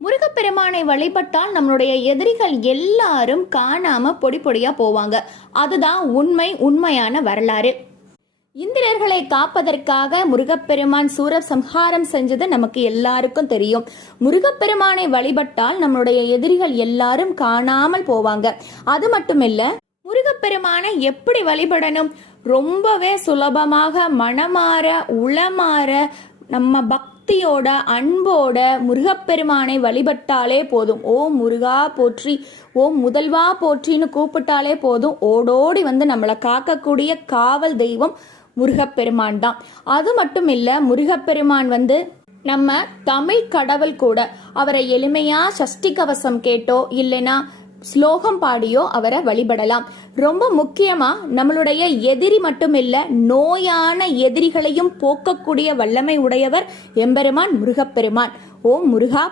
முருகப்பெருமானை வழிபட்டால் நம்மளுடைய எதிரிகள் எல்லாரும் காணாம பொடி பொடியா போவாங்க. அதுதான் உண்மையான வரலாறு. இந்திரர்களை காப்பதற்காக முருகப்பெருமான் சூரசம்ஹாரம் செஞ்சது நமக்கு எல்லாருக்கும் தெரியும். முருகப்பெருமானை வழிபட்டால் நம்மளுடைய எதிரிகள் எல்லாரும் காணாமல் போவாங்க. அது மட்டுமில்ல, முருகப்பெருமானை எப்படி வழிபடணும்? ரொம்பவே சுலபமாக மனமாற உளமாற நம்ம பக்தியோட அன்போட முருகப்பெருமானை வழிபட்டாலே போதும். ஓம் முருகா போற்றி, ஓம் முதல்வா போற்றின்னு கூப்பிட்டாலே போதும். ஓடோடி வந்து நம்மளை காக்கக்கூடிய காவல் தெய்வம் முருகப்பெருமான் தான். அது மட்டும் இல்ல, முருகப்பெருமான் வந்து நம்ம தமிழ் கடவுள் கூட. அவரை எளிமையா சஷ்டி கவசம் கேட்டோ இல்லைன்னா ஸ்லோகம் பாடியோ அவரை வழிபடலாம். ரொம்ப முக்கியமா நம்மளுடைய எதிரி மட்டும் இல்ல, நோயான எதிரிகளையும் போக்கக்கூடிய வல்லமை உடையவர் எம்பெருமான் முருகப்பெருமான். ஓம் முருகா.